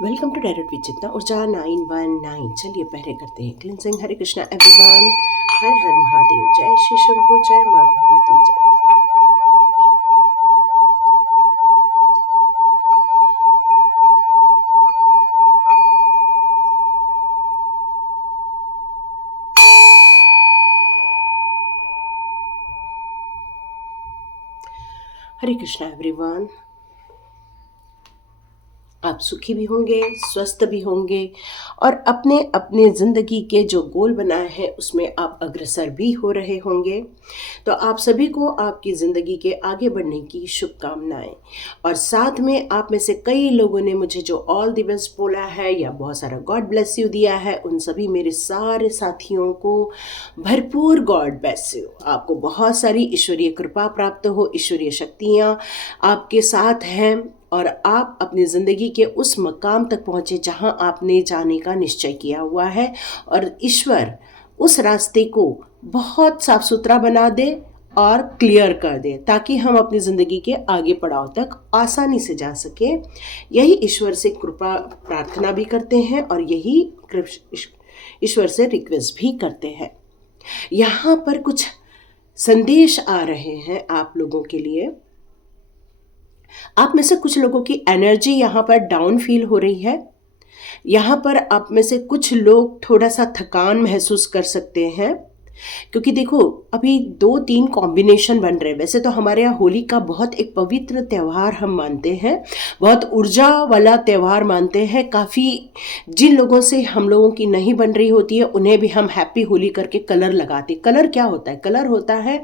Welcome to direct विचित्र ऊर्जा 919। चलिए पहले करते हैं क्लिनजिंग। हरे कृष्णा एवरीवन, हर हर महादेव, जय श्री शंभू, जय माँ भगवती, जय। हरे कृष्णा एवरीवन, आप सुखी भी होंगे, स्वस्थ भी होंगे और अपने अपने ज़िंदगी के जो गोल बनाए हैं उसमें आप अग्रसर भी हो रहे होंगे। तो आप सभी को आपकी ज़िंदगी के आगे बढ़ने की शुभकामनाएं। और साथ में आप में से कई लोगों ने मुझे जो ऑल द बेस्ट बोला है या बहुत सारा गॉड ब्लेस यू दिया है, उन सभी मेरे सारे साथियों को भरपूर गॉड ब्लेस यू। आपको बहुत सारी ईश्वरीय कृपा प्राप्त हो, ईश्वरीय शक्तियाँ आपके साथ हैं और आप अपनी ज़िंदगी के उस मकाम तक पहुँचे जहाँ आपने जाने का निश्चय किया हुआ है। और ईश्वर उस रास्ते को बहुत साफ सुथरा बना दे और क्लियर कर दे ताकि हम अपनी ज़िंदगी के आगे पड़ाव तक आसानी से जा सके। यही ईश्वर से कृपा प्रार्थना भी करते हैं और यही ईश्वर से रिक्वेस्ट भी करते हैं। यहाँ पर कुछ संदेश आ रहे हैं आप लोगों के लिए। आप में से कुछ लोगों की एनर्जी यहाँ पर डाउन फील हो रही है। यहाँ पर आप में से कुछ लोग थोड़ा सा थकान महसूस कर सकते हैं, क्योंकि देखो अभी 2-3 कॉम्बिनेशन बन रहे हैं। वैसे तो हमारे यहाँ होली का बहुत एक पवित्र त्यौहार हम मानते हैं, बहुत ऊर्जा वाला त्यौहार मानते हैं। काफ़ी जिन लोगों से हम लोगों की नहीं बन रही होती है उन्हें भी हम हैप्पी होली करके कलर लगाते। कलर क्या होता है? कलर होता है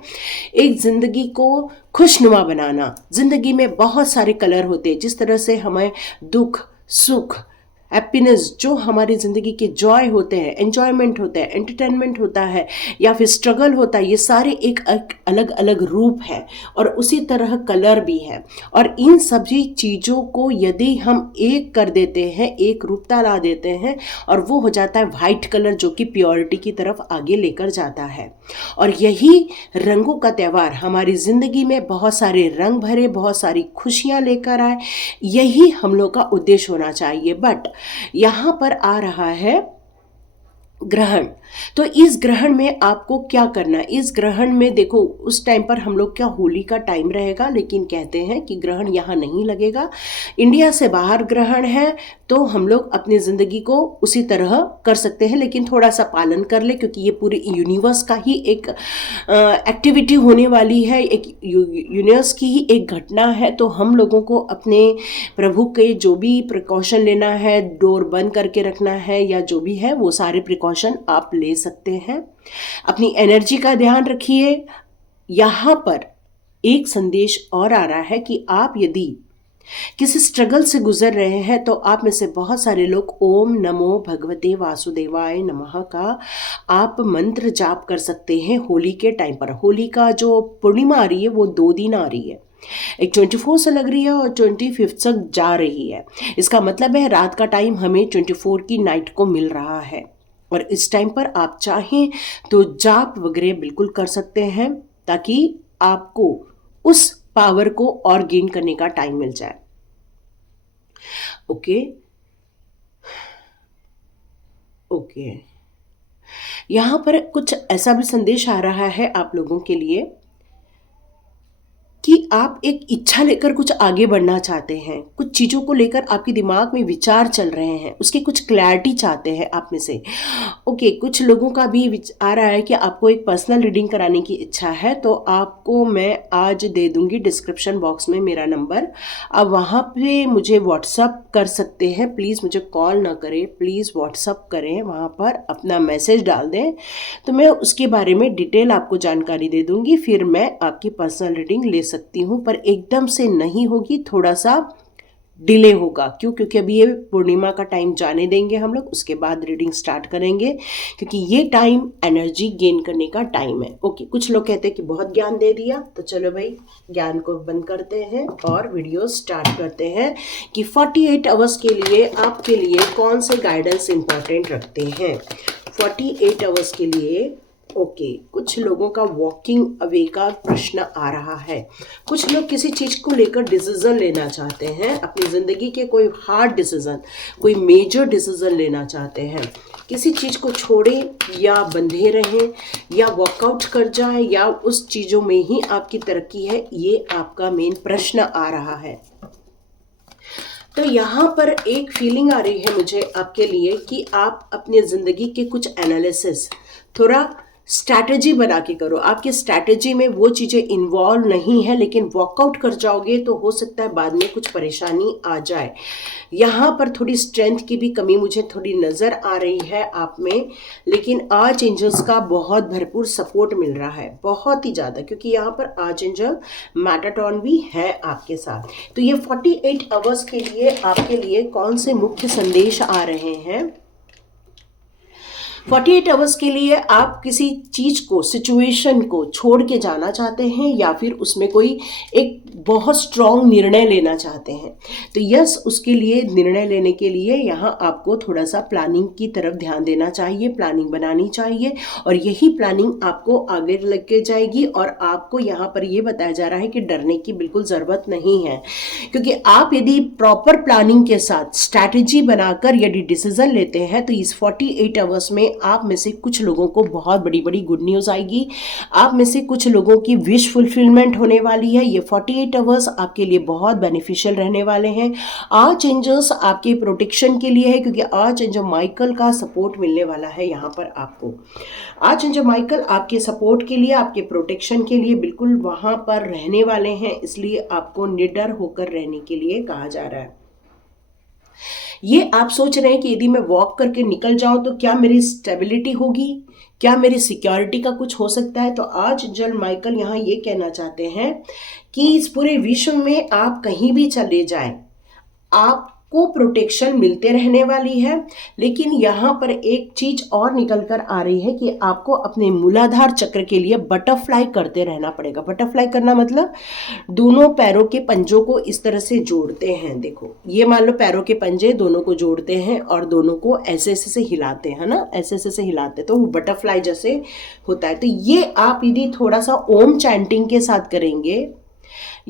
एक ज़िंदगी को खुशनुमा बनाना। ज़िंदगी में बहुत सारे कलर होते हैं। जिस तरह से हमें दुख, सुख, हैप्पीनेस, जो हमारी ज़िंदगी के जॉय होते हैं, एन्जॉयमेंट होता है, एंटरटेनमेंट होता है या फिर स्ट्रगल होता है, ये सारे एक अलग अलग रूप है और उसी तरह कलर भी है। और इन सभी चीज़ों को यदि हम एक कर देते हैं, एक रूपता ला देते हैं, और वो हो जाता है वाइट कलर, जो कि प्योरिटी की तरफ आगे लेकर जाता है। और यही रंगों का त्यौहार हमारी ज़िंदगी में बहुत सारे रंग भरे, बहुत सारी खुशियाँ लेकर आए, यही हम लोग का उद्देश्य होना चाहिए। बट यहाँ पर आ रहा है ग्रहण। तो इस ग्रहण में आपको क्या करना है? इस ग्रहण में देखो, उस टाइम पर हम लोग क्या होली का टाइम रहेगा, लेकिन कहते हैं कि ग्रहण यहाँ नहीं लगेगा। इंडिया से बाहर ग्रहण है तो हम लोग अपनी ज़िंदगी को उसी तरह कर सकते हैं, लेकिन थोड़ा सा पालन कर ले, क्योंकि ये पूरे यूनिवर्स का ही एक एक्टिविटी होने वाली है, एक यूनिवर्स की ही एक घटना है। तो हम लोगों को अपने प्रभु के जो भी प्रिकॉशन लेना है, डोर बंद करके रखना है या जो भी है, वो सारे प्रिकॉशन आप ले सकते हैं। अपनी एनर्जी का ध्यान रखिए। यहाँ पर एक संदेश और आ रहा है कि आप यदि किसी स्ट्रगल से गुजर रहे हैं तो आप में से बहुत सारे लोग ओम नमो भगवते वासुदेवाय नमः का आप मंत्र जाप कर सकते हैं होली के टाइम पर। होली का जो पूर्णिमा आ रही है वो 2 दिन आ रही है, एक 24 से लग रही है और 25 तक जा रही है। इसका मतलब है रात का टाइम हमें 24 की नाइट को मिल रहा है। और इस टाइम पर आप चाहें तो जाप वगैरह बिल्कुल कर सकते हैं, ताकि आपको उस पावर को और गेन करने का टाइम मिल जाए। ओके ओके, यहाँ पर कुछ ऐसा भी संदेश आ रहा है आप लोगों के लिए कि आप एक इच्छा लेकर कुछ आगे बढ़ना चाहते हैं, कुछ चीज़ों को लेकर आपके दिमाग में विचार चल रहे हैं, उसकी कुछ क्लैरिटी चाहते हैं आप में से। ओके, कुछ लोगों का भी आ रहा है कि आपको एक पर्सनल रीडिंग कराने की इच्छा है, तो आपको मैं आज दे दूंगी डिस्क्रिप्शन बॉक्स में मेरा नंबर। आप वहाँ पे मुझे व्हाट्सअप कर सकते हैं। प्लीज़ मुझे कॉल ना करें, प्लीज़ व्हाट्सअप करें, वहाँ पर अपना मैसेज डाल दें, तो मैं उसके बारे में डिटेल आपको जानकारी दे दूंगी। फिर मैं आपकी पर्सनल रीडिंग ले सकती हूँ, पर एकदम से नहीं होगी, थोड़ा सा डिले होगा। क्यों? क्योंकि अभी ये पूर्णिमा का टाइम जाने देंगे हम लोग, उसके बाद रीडिंग स्टार्ट करेंगे, क्योंकि ये टाइम एनर्जी गेन करने का टाइम है। ओके, कुछ लोग कहते हैं कि बहुत ज्ञान दे दिया, तो चलो भाई ज्ञान को बंद करते हैं और वीडियो स्टार्ट करते हैं कि 48 आवर्स के लिए आपके लिए कौन से गाइडेंस इंपॉर्टेंट रखते हैं। 48 आवर्स के लिए ओके, कुछ लोगों का वॉकिंग अवे का प्रश्न आ रहा है। कुछ लोग किसी चीज़ को लेकर डिसीजन लेना चाहते हैं, अपनी ज़िंदगी के कोई हार्ड डिसीजन, कोई मेजर डिसीजन लेना चाहते हैं। किसी चीज़ को छोड़ें या बंधे रहें या वॉकआउट कर जाएं या उस चीज़ों में ही आपकी तरक्की है, ये आपका मेन प्रश्न आ रहा है। तो यहाँ पर एक फीलिंग आ रही है मुझे आपके लिए कि आप अपने ज़िंदगी के कुछ एनालिसिस थोड़ा स्ट्रैटेजी बना के करो। आपकी स्ट्रैटेजी में वो चीज़ें इन्वॉल्व नहीं है, लेकिन वर्कआउट कर जाओगे तो हो सकता है बाद में कुछ परेशानी आ जाए। यहाँ पर थोड़ी स्ट्रेंथ की भी कमी मुझे थोड़ी नज़र आ रही है आप में, लेकिन आर्च एंजल्स का बहुत भरपूर सपोर्ट मिल रहा है, बहुत ही ज़्यादा, क्योंकि यहाँ पर आर्च एंजल मेटाट्रॉन भी है आपके साथ। तो ये 48 आवर्स के लिए आपके लिए कौन से मुख्य संदेश आ रहे हैं? 48 आवर्स के लिए आप किसी चीज़ को, सिचुएशन को छोड़ के जाना चाहते हैं या फिर उसमें कोई एक बहुत स्ट्रॉन्ग निर्णय लेना चाहते हैं। तो यस, उसके लिए निर्णय लेने के लिए यहाँ आपको थोड़ा सा प्लानिंग की तरफ ध्यान देना चाहिए, प्लानिंग बनानी चाहिए, और यही प्लानिंग आपको आगे लेके जाएगी। और आपको यहाँ पर ये बताया जा रहा है कि डरने की बिल्कुल ज़रूरत नहीं है, क्योंकि आप यदि प्रॉपर प्लानिंग के साथ स्ट्रैटेजी बनाकर यदि डिसीजन लेते हैं तो इस 48 आवर्स में आप में से कुछ लोगों को बहुत बड़ी बड़ी गुड न्यूज़ आएगी। आप में से कुछ लोगों की विश फुलफिलमेंट होने वाली है। ये 48 आवर्स आपके लिए बहुत बेनिफिशियल रहने वाले हैं। आर्च एंजल्स आपके प्रोटेक्शन के लिए है, क्योंकि आर्च एंजल माइकल का सपोर्ट मिलने वाला है यहाँ पर आपको। आर्च एंजल माइकल आपके सपोर्ट के लिए, आपके प्रोटेक्शन के लिए बिल्कुल वहाँ पर रहने वाले हैं, इसलिए आपको निडर होकर रहने के लिए कहा जा रहा है। ये आप सोच रहे हैं कि यदि मैं वॉक करके निकल जाऊं तो क्या मेरी स्टेबिलिटी होगी, क्या मेरी सिक्योरिटी का कुछ हो सकता है? तो आज एंजल माइकल यहाँ ये कहना चाहते हैं कि इस पूरे विश्व में आप कहीं भी चले जाएं, आपको प्रोटेक्शन मिलते रहने वाली है। लेकिन यहाँ पर एक चीज और निकल कर आ रही है कि आपको अपने मूलाधार चक्र के लिए बटरफ्लाई करते रहना पड़ेगा। बटरफ्लाई करना मतलब दोनों पैरों के पंजों को इस तरह से जोड़ते हैं। देखो, ये मान लो पैरों के पंजे दोनों को जोड़ते हैं और दोनों को ऐसे ऐसे से हिलाते हैं ना, ऐसे ऐसे से हिलाते, तो वो बटरफ्लाई जैसे होता है। तो ये आप यदि थोड़ा सा ओम चैंटिंग के साथ करेंगे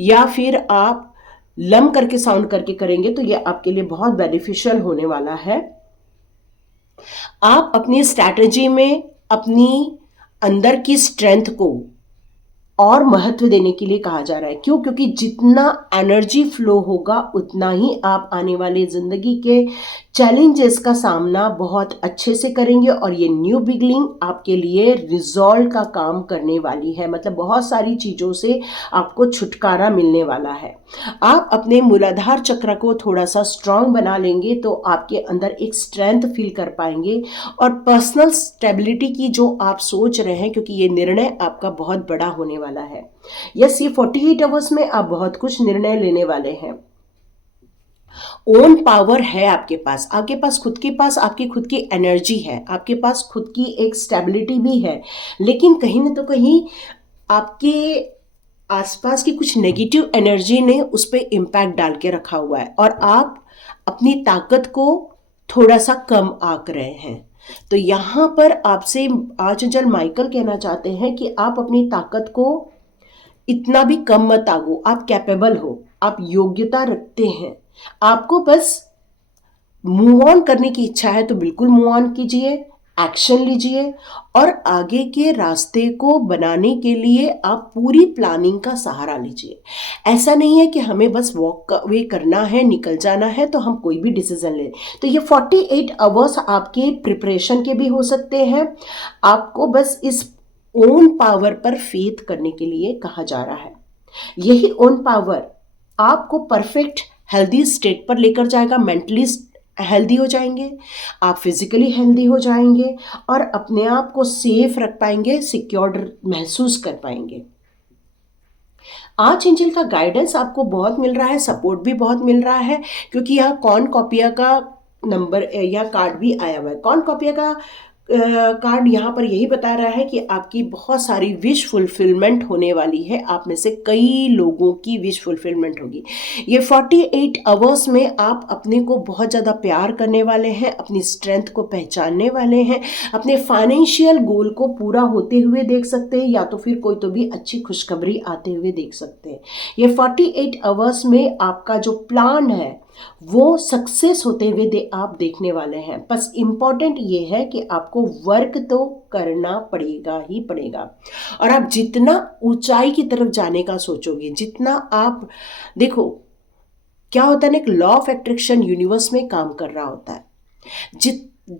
या फिर आप लम करके साउंड करके करेंगे तो ये आपके लिए बहुत बेनिफिशियल होने वाला है। आप अपनी स्ट्रैटेजी में अपनी अंदर की स्ट्रेंथ को और महत्व देने के लिए कहा जा रहा है। क्यों? क्योंकि जितना एनर्जी फ्लो होगा उतना ही आप आने वाले ज़िंदगी के चैलेंजेस का सामना बहुत अच्छे से करेंगे, और ये न्यू बिगनिंग आपके लिए रिजॉल्व का काम करने वाली है। मतलब बहुत सारी चीज़ों से आपको छुटकारा मिलने वाला है। आप अपने मूलाधार चक्र को थोड़ा सा स्ट्रांग बना लेंगे तो आपके अंदर एक स्ट्रेंथ फील कर पाएंगे, और पर्सनल स्टेबिलिटी की जो आप सोच रहे हैं, क्योंकि ये निर्णय आपका बहुत बड़ा होने वाला है। यस, ये 48 आवर्स में आप बहुत कुछ निर्णय लेने वाले हैं। ओन पावर है आपके पास, आपकी खुद की एनर्जी है, आपके पास खुद की एक स्टेबिलिटी भी है। लेकिन कहीं ना तो कहीं आपके आसपास की कुछ नेगेटिव एनर्जी ने उस पर इम्पैक्ट डाल के रखा हुआ है, और आप अपनी ताकत को थोड़ा सा कम आंक रहे हैं। तो यहाँ पर आपसे आर्चएंजल माइकल कहना चाहते हैं कि आप अपनी ताकत को इतना भी कम मत आगो। आप कैपेबल हो, आप योग्यता रखते हैं, आपको बस मूव ऑन करने की इच्छा है तो बिल्कुल मूव ऑन कीजिए, एक्शन लीजिए, और आगे के रास्ते को बनाने के लिए आप पूरी प्लानिंग का सहारा लीजिए। ऐसा नहीं है कि हमें बस वॉक वे करना है, निकल जाना है तो हम कोई भी डिसीजन लें। तो ये 48 आवर्स आपके प्रिपरेशन के भी हो सकते हैं। आपको बस इस ओन पावर पर फेथ करने के लिए कहा जा रहा है। यही ओन पावर आपको परफेक्ट हेल्दी स्टेट पर लेकर जाएगा। मेंटली हेल्दी हो जाएंगे, आप फिजिकली हेल्दी हो जाएंगे, और अपने आप को सेफ रख पाएंगे, सिक्योर्ड महसूस कर पाएंगे। आर्च एंजल का गाइडेंस आपको बहुत मिल रहा है, सपोर्ट भी बहुत मिल रहा है, क्योंकि यहाँ कॉर्नकोपिया का नंबर या कार्ड भी आया हुआ है। कॉर्नकोपिया का कार्ड यहाँ पर यही बता रहा है कि आपकी बहुत सारी विश फुलफिलमेंट होने वाली है। आप में से कई लोगों की विश फुलफिलमेंट होगी। ये 48 आवर्स में आप अपने को बहुत ज़्यादा प्यार करने वाले हैं, अपनी स्ट्रेंथ को पहचानने वाले हैं, अपने फाइनेंशियल गोल को पूरा होते हुए देख सकते हैं, या तो फिर कोई तो भी अच्छी खुशखबरी आते हुए देख सकते हैं। ये 48 आवर्स में आपका जो प्लान है वो सक्सेस होते हुए आप देखने वाले हैं। बस इम्पॉर्टेंट ये है कि आपको वर्क तो करना पड़ेगा ही पड़ेगा, और आप जितना ऊंचाई की तरफ जाने का सोचोगे, जितना आप देखो क्या होता है ना, एक लॉ ऑफ अट्रैक्शन यूनिवर्स में काम कर रहा होता है।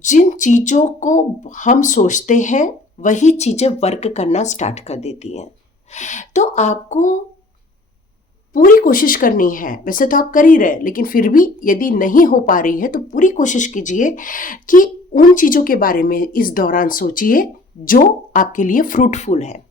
जिन चीज़ों को हम सोचते हैं वही चीज़ें वर्क करना स्टार्ट कर देती हैं। तो आपको पूरी कोशिश करनी है, वैसे तो आप कर ही रहे, लेकिन फिर भी यदि नहीं हो पा रही है तो पूरी कोशिश कीजिए कि उन चीज़ों के बारे में इस दौरान सोचिए जो आपके लिए फ्रूटफुल है।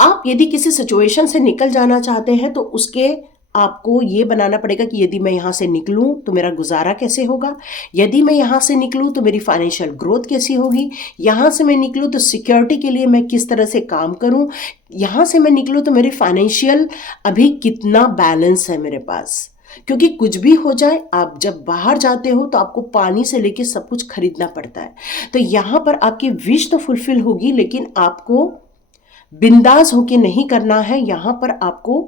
आप यदि किसी सिचुएशन से निकल जाना चाहते हैं तो उसके आपको ये बनाना पड़ेगा कि यदि मैं यहाँ से निकलूँ तो मेरा गुजारा कैसे होगा, यदि मैं यहाँ से निकलूँ तो मेरी फाइनेंशियल ग्रोथ कैसी होगी, यहाँ से मैं निकलूँ तो सिक्योरिटी के लिए मैं किस तरह से काम करूँ, यहाँ से मैं निकलूँ तो मेरी फाइनेंशियल अभी कितना बैलेंस है मेरे पास। क्योंकि कुछ भी हो जाए, आप जब बाहर जाते हो तो आपको पानी से लेके सब कुछ खरीदना पड़ता है। तो यहाँ पर आपकी विश तो फुलफिल होगी, लेकिन आपको बिंदास होके नहीं करना है। यहाँ पर आपको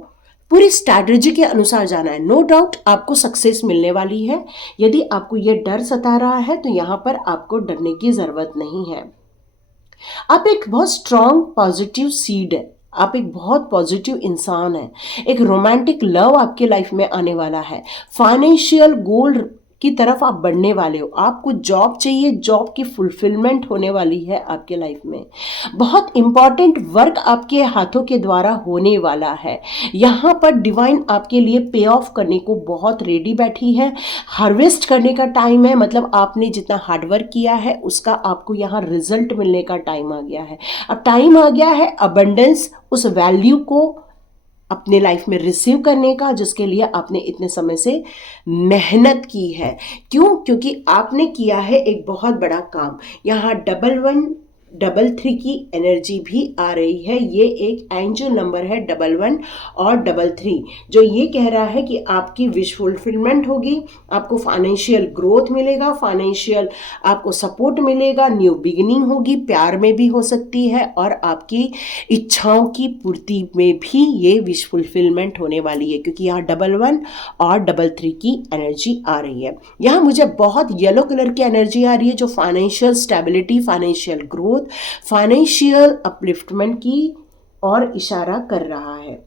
पूरी स्ट्रैटेजी के अनुसार जाना है। नो डाउट आपको सक्सेस मिलने वाली है। यदि आपको ये डर सता रहा है तो यहाँ पर आपको डरने की ज़रूरत नहीं है। आप एक बहुत स्ट्रॉन्ग पॉजिटिव सीड है, आप एक बहुत पॉजिटिव इंसान हैं। एक रोमांटिक लव आपके लाइफ में आने वाला है। फाइनेंशियल गोल की तरफ आप बढ़ने वाले हो। आपको जॉब चाहिए, जॉब की फुलफिलमेंट होने वाली है आपके लाइफ में। बहुत इंपॉर्टेंट वर्क आपके हाथों के द्वारा होने वाला है। यहाँ पर डिवाइन आपके लिए पे ऑफ करने को बहुत रेडी बैठी है। हार्वेस्ट करने का टाइम है, मतलब आपने जितना हार्डवर्क किया है उसका आपको यहाँ रिजल्ट मिलने का टाइम आ गया है। अब टाइम आ गया है अबंडेंस, उस वैल्यू को अपने लाइफ में रिसीव करने का, जिसके लिए आपने इतने समय से मेहनत की है। क्यों? क्योंकि आपने किया है एक बहुत बड़ा काम। यहाँ 1133 की एनर्जी भी आ रही है। ये एक एंजल नंबर है 11 और 33, जो ये कह रहा है कि आपकी विश फुलफिलमेंट होगी, आपको फाइनेंशियल ग्रोथ मिलेगा, फाइनेंशियल आपको सपोर्ट मिलेगा, न्यू बिगिनिंग होगी, प्यार में भी हो सकती है, और आपकी इच्छाओं की पूर्ति में भी ये विश फुलफिलमेंट होने वाली है। क्योंकि यहाँ 11 और 33 की एनर्जी आ रही है। यहाँ मुझे बहुत येलो कलर की एनर्जी आ रही है, जो financial stability, financial growth, financial upliftment की ओर इशारा कर रहा है।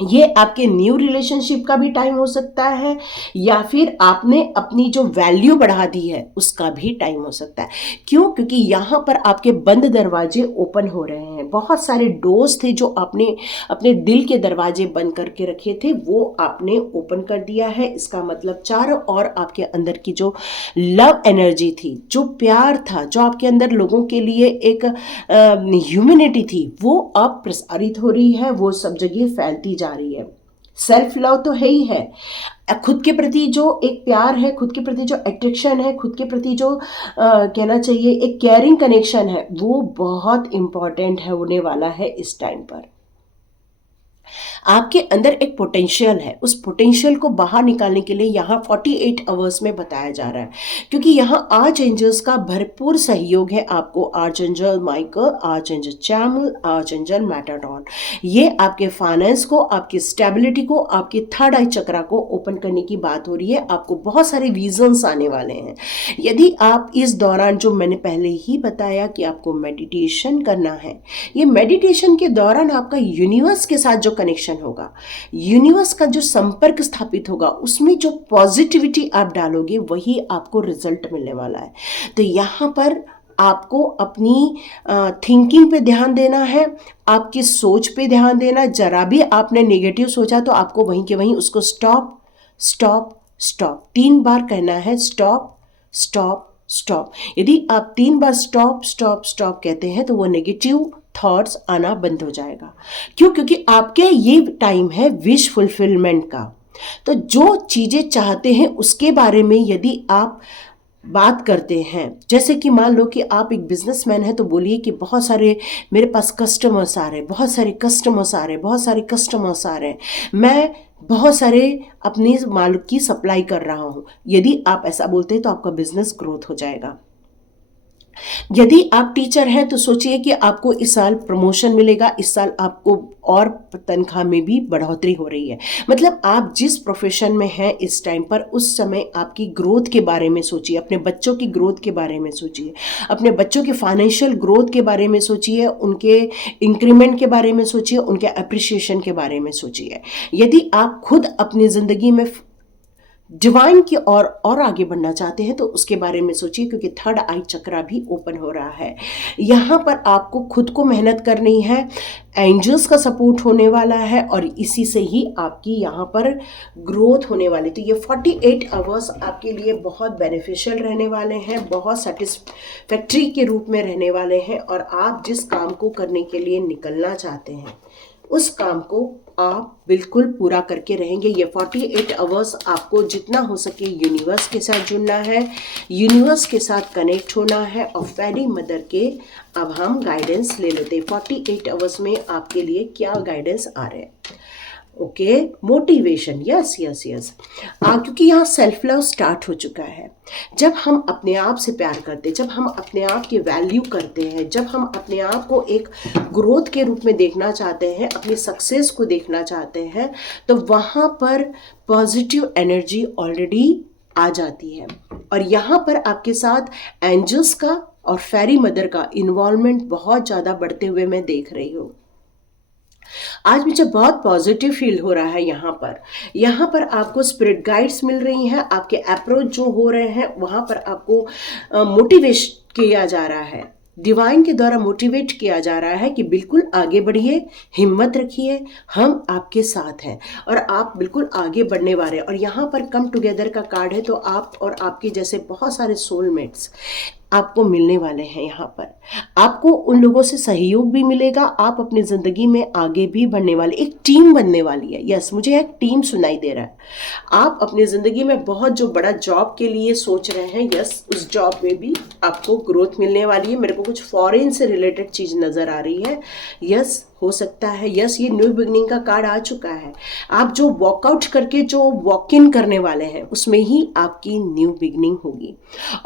ये आपके न्यू रिलेशनशिप का भी टाइम हो सकता है, या फिर आपने अपनी जो वैल्यू बढ़ा दी है उसका भी टाइम हो सकता है। क्यों? क्योंकि यहाँ पर आपके बंद दरवाजे ओपन हो रहे हैं। बहुत सारे डोर्स थे जो आपने अपने दिल के दरवाजे बंद करके रखे थे, वो आपने ओपन कर दिया है। इसका मतलब चारों ओर आपके अंदर की जो लव एनर्जी थी, जो प्यार था, जो आपके अंदर लोगों के लिए एक ह्यूमैनिटी थी, वो अब प्रसारित हो रही है, वो सब जगह फैलती जा रही है। सेल्फ लव तो है ही है, खुद के प्रति जो एक प्यार है, खुद के प्रति जो अट्रैक्शन है, खुद के प्रति जो कहना चाहिए एक केयरिंग कनेक्शन है, वो बहुत इंपॉर्टेंट है होने वाला है इस टाइम पर। आपके अंदर एक पोटेंशियल है, उस पोटेंशियल को बाहर निकालने के लिए यहाँ 48 आवर्स में बताया जा रहा है। क्योंकि यहाँ आर्च एंजल्स का भरपूर सहयोग है आपको। Archangel Michael, archangel Chamuel, archangel Metatron, ये आपके फाइनेंस को, आपकी स्टेबिलिटी को, आपके थर्ड आई चक्रा को ओपन करने की बात हो रही है। आपको बहुत सारे विजन्स आने वाले हैं। यदि आप इस दौरान, जो मैंने पहले ही बताया कि आपको मेडिटेशन करना है, ये मेडिटेशन के दौरान आपका यूनिवर्स के साथ जो कनेक्शन होगा, यूनिवर्स का जो संपर्क स्थापित होगा, उसमें जो पॉजिटिविटी आप डालोगे वही आपको रिजल्ट मिलने वाला है। तो यहाँ पर आपको अपनी थिंकिंग पे ध्यान देना है, आपकी सोच पे ध्यान देना। जरा भी आपने नेगेटिव सोचा तो आपको वहीं के वहीं उसको स्टॉप स्टॉप स्टॉप 3 बार कहना है। Stop stop stop. यदि आप 3 बार स्टॉप स्टॉप स्टॉप कहते हैं तो वो नेगेटिव थॉट्स आना बंद हो जाएगा। क्यों? क्योंकि आपके ये टाइम है विश फुलफिलमेंट का। तो जो चीज़ें चाहते हैं उसके बारे में यदि आप बात करते हैं, जैसे कि मान लो कि आप एक बिजनेसमैन हैं, तो बोलिए कि बहुत सारे मेरे पास कस्टमर्स आ रहे हैं, बहुत सारे कस्टमर्स आ रहे हैं, बहुत सारे कस्टमर्स आ रहे हैं, मैं बहुत सारे अपनी माल की सप्लाई कर रहा हूँ। यदि आप ऐसा बोलते हैं तो आपका बिजनेस ग्रोथ हो जाएगा। यदि आप टीचर हैं तो सोचिए कि आपको इस साल प्रमोशन मिलेगा, इस साल आपको और तनख्वाह में भी बढ़ोतरी हो रही है। मतलब आप जिस प्रोफेशन में हैं इस टाइम पर, उस समय आपकी ग्रोथ के बारे में सोचिए, अपने बच्चों की ग्रोथ के बारे में सोचिए, अपने बच्चों के फाइनेंशियल ग्रोथ के बारे में सोचिए, उनके इंक्रीमेंट के बारे में सोचिए, उनके अप्रिसिएशन के बारे में सोचिए। यदि आप खुद अपनी ज़िंदगी में डिवाइन की और आगे बढ़ना चाहते हैं तो उसके बारे में सोचिए, क्योंकि थर्ड आई चक्रा भी ओपन हो रहा है। यहाँ पर आपको खुद को मेहनत करनी है, एंजल्स का सपोर्ट होने वाला है और इसी से ही आपकी यहाँ पर ग्रोथ होने वाली। तो ये 48 आवर्स आपके लिए बहुत बेनिफिशियल रहने वाले हैं, बहुत सेटिस्फैक्ट्री के रूप में रहने वाले हैं, और आप जिस काम को करने के लिए निकलना चाहते हैं उस काम को आप बिल्कुल पूरा करके रहेंगे। ये 48 आवर्स आपको जितना हो सके यूनिवर्स के साथ जुड़ना है, यूनिवर्स के साथ कनेक्ट होना है, और फेरी मदर के अब हम गाइडेंस ले लेते हैं 48 आवर्स में आपके लिए क्या गाइडेंस आ रहे हैं। Okay, motivation, yes yes yes, क्योंकि यहाँ सेल्फ लव स्टार्ट हो चुका है। जब हम अपने आप से प्यार करते हैं, जब हम अपने आप की वैल्यू करते हैं, जब हम अपने आप को एक ग्रोथ के रूप में देखना चाहते हैं, अपनी सक्सेस को देखना चाहते हैं, तो वहाँ पर पॉजिटिव एनर्जी ऑलरेडी आ जाती है। और यहाँ पर आपके साथ एंजल्स का और फेरी मदर का इन्वॉल्वमेंट बहुत ज़्यादा बढ़ते हुए मैं देख रही हूँ। आज मुझे बहुत पॉजिटिव फील हो रहा है। यहाँ पर आपको स्पिरिट गाइड्स मिल रही हैं, आपके अप्रोच जो हो रहे हैं वहाँ पर आपको मोटिवेट किया जा रहा है, डिवाइन के द्वारा मोटिवेट किया जा रहा है कि बिल्कुल आगे बढ़िए, हिम्मत रखिए, हम आपके साथ हैं और आप बिल्कुल आगे बढ़ने वाले हैं। और यहाँ पर कम टुगेदर का कार्ड है, तो आप और आपके जैसे बहुत सारे सोलमेट्स आपको मिलने वाले हैं। यहाँ पर आपको उन लोगों से सहयोग भी मिलेगा, आप अपनी ज़िंदगी में आगे भी बढ़ने वाले, एक टीम बनने वाली है। यस, मुझे एक टीम सुनाई दे रहा है। आप अपनी ज़िंदगी में बहुत जो बड़ा जॉब के लिए सोच रहे हैं, यस, उस जॉब में भी आपको ग्रोथ मिलने वाली है। मेरे को कुछ फॉरेन से रिलेटेड चीज़ नज़र आ रही है। यस, हो सकता है, यस, ये न्यू बिगनिंग का कार्ड आ चुका है। आप जो वॉकआउट करके जो वॉक इन करने वाले हैं उसमें ही आपकी न्यू बिगनिंग होगी।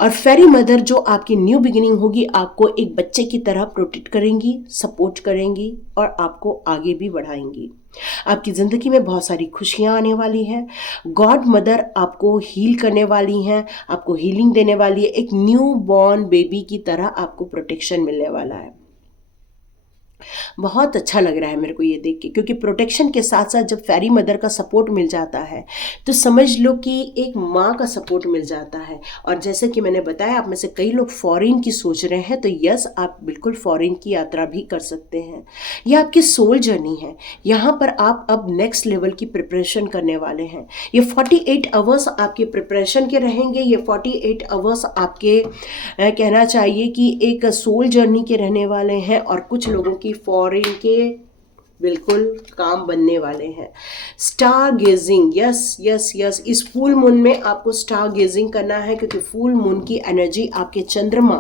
और फेरी मदर जो आपकी न्यू बिगिनिंग होगी, आपको एक बच्चे की तरह प्रोटेक्ट करेंगी, सपोर्ट करेंगी और आपको आगे भी बढ़ाएंगी। आपकी ज़िंदगी में बहुत सारी खुशियाँ आने वाली हैं। गॉड मदर आपको हील करने वाली हैं, आपको हीलिंग देने वाली है। एक न्यू बॉर्न बेबी की तरह आपको प्रोटेक्शन मिलने वाला है। बहुत अच्छा लग रहा है मेरे को ये देख के, क्योंकि प्रोटेक्शन के साथ साथ जब फेरी मदर का सपोर्ट मिल जाता है तो समझ लो कि एक माँ का सपोर्ट मिल जाता है। और जैसे कि मैंने बताया, आप में से कई लोग फॉरेन की सोच रहे हैं, तो यस, आप बिल्कुल फॉरेन की यात्रा भी कर सकते हैं। यह आपकी सोल जर्नी है। यहाँ पर आप अब नेक्स्ट लेवल की प्रिपरेशन करने वाले हैं। ये 48 आवर्स आपके प्रिपरेशन के रहेंगे। ये 48 आवर्स आपके कहना चाहिए कि एक सोल जर्नी के रहने वाले हैं, और कुछ लोगों की फॉरेन के बिल्कुल काम बनने वाले हैं। Star gazing, yes yes yes, इस फुल मून में आपको स्टार गेजिंग करना है, क्योंकि फुल मून की एनर्जी आपके चंद्रमा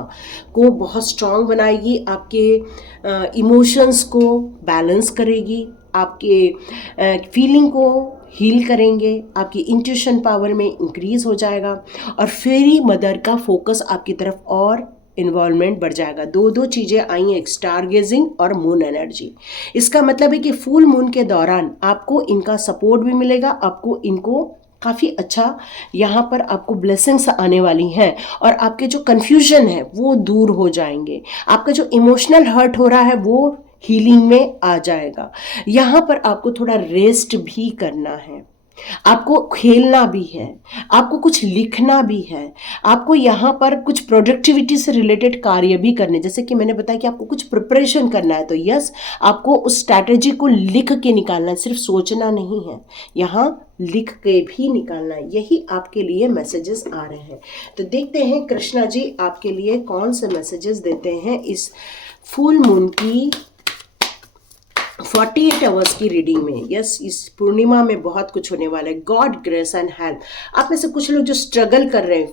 को बहुत स्ट्रांग बनाएगी, आपके इमोशंस को बैलेंस करेगी, आपके फीलिंग को हील करेंगे, आपकी इंट्यूशन पावर में इंक्रीज हो जाएगा, और फेरी मदर का फोकस आपकी तरफ और इन्वॉल्वमेंट बढ़ जाएगा। दो चीज़ें आई हैं, एक स्टार गेजिंग और मून एनर्जी। इसका मतलब है कि फुल मून के दौरान आपको इनका सपोर्ट भी मिलेगा, आपको इनको काफ़ी अच्छा यहाँ पर आपको ब्लेसिंग्स आने वाली हैं, और आपके जो कन्फ्यूजन है वो दूर हो जाएंगे। आपका जो इमोशनल हर्ट हो रहा है वो हीलिंग में आ जाएगा। यहाँ पर आपको थोड़ा रेस्ट भी करना है, आपको खेलना भी है, आपको कुछ लिखना भी है, आपको यहाँ पर कुछ प्रोडक्टिविटी से रिलेटेड कार्य भी करने, जैसे कि मैंने बताया कि आपको कुछ प्रिपरेशन करना है, तो यस, आपको उस स्ट्रैटेजी को लिख के निकालना है, सिर्फ सोचना नहीं है, यहाँ लिख के भी निकालना है। यही आपके लिए मैसेजेस आ रहे हैं। तो देखते हैं कृष्णा जी आपके लिए कौन से मैसेजेस देते हैं इस फुल मून की 48 आवर्स की रीडिंग में। यस, इस पूर्णिमा में बहुत कुछ होने वाला है। God grace and help. आप में से कुछ लोग जो स्ट्रगल कर रहे हैं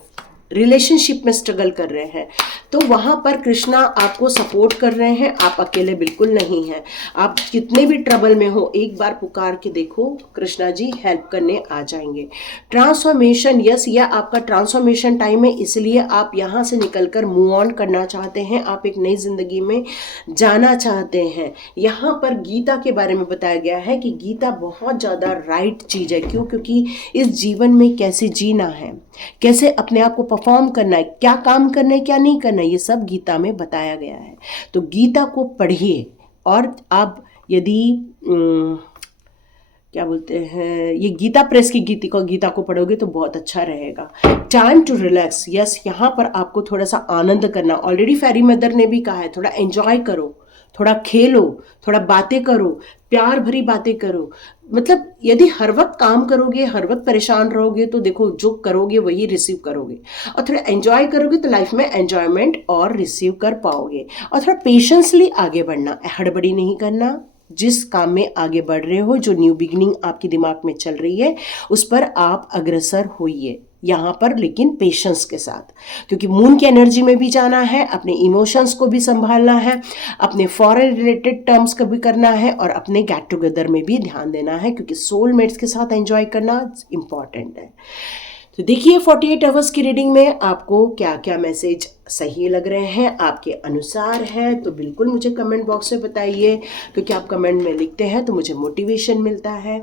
रिलेशनशिप में स्ट्रगल कर रहे हैं, तो वहाँ पर कृष्णा आपको सपोर्ट कर रहे हैं। आप अकेले बिल्कुल नहीं हैं। आप कितने भी ट्रबल में हो, एक बार पुकार के देखो, कृष्णा जी हेल्प करने आ जाएंगे। ट्रांसफॉर्मेशन, यस, यह आपका ट्रांसफॉर्मेशन टाइम है, इसलिए आप यहाँ से निकलकर मूव ऑन करना चाहते हैं। आप एक नई जिंदगी में जाना चाहते हैं। यहाँ पर गीता के बारे में बताया गया है कि गीता बहुत ज़्यादा राइट चीज़ है। क्यों? क्योंकि इस जीवन में कैसे जीना है, कैसे अपने आप को परफॉर्म करना है, क्या काम करना है, क्या नहीं करना है, ये सब गीता में बताया गया है। तो गीता को पढ़िए, और आप यदि क्या बोलते हैं, ये गीता प्रेस की गीता को पढ़ोगे तो बहुत अच्छा रहेगा। टाइम टू रिलैक्स, यस, यहाँ पर आपको थोड़ा सा आनंद करना। ऑलरेडी फेरी मदर ने भी कहा है, थोड़ा एंजॉय करो, थोड़ा खेलो, थोड़ा बातें करो, प्यार भरी बातें करो। मतलब यदि हर वक्त काम करोगे, हर वक्त परेशान रहोगे, तो देखो जो करोगे वही रिसीव करोगे। और थोड़ा एंजॉय करोगे तो लाइफ में एंजॉयमेंट और रिसीव कर पाओगे। और थोड़ा पेशेंसली आगे बढ़ना, हड़बड़ी नहीं करना। जिस काम में आगे बढ़ रहे हो, जो न्यू बिगिनिंग आपके दिमाग में चल रही है, उस पर आप अग्रसर होइए यहाँ पर, लेकिन पेशेंस के साथ। क्योंकि मून की एनर्जी में भी जाना है, अपने इमोशंस को भी संभालना है, अपने फॉरेन रिलेटेड टर्म्स को भी करना है, और अपने गेट टुगेदर में भी ध्यान देना है, क्योंकि सोलमेट्स के साथ एंजॉय करना इम्पॉर्टेंट है। तो देखिए 48 आवर्स की रीडिंग में आपको क्या क्या मैसेज सही लग रहे हैं, आपके अनुसार है, तो बिल्कुल मुझे कमेंट बॉक्स में बताइए। क्योंकि आप कमेंट में लिखते हैं तो मुझे मोटिवेशन मिलता है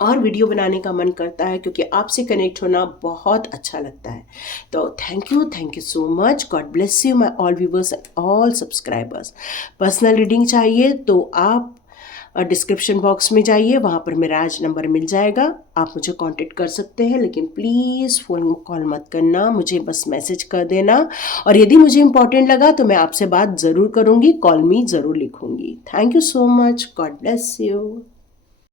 और वीडियो बनाने का मन करता है, क्योंकि आपसे कनेक्ट होना बहुत अच्छा लगता है। तो thank you so much. God bless you my all viewers and all subscribers. Personal reading चाहिए तो आप डिस्क्रिप्शन बॉक्स में जाइए, वहाँ पर मेरा आज नंबर मिल जाएगा, आप मुझे कांटेक्ट कर सकते हैं। लेकिन प्लीज़ फ़ोन कॉल मत करना, मुझे बस मैसेज कर देना। और यदि मुझे इम्पोर्टेंट लगा तो मैं आपसे बात ज़रूर करूँगी, कॉल मी ज़रूर लिखूँगी। Thank you so much. God bless you.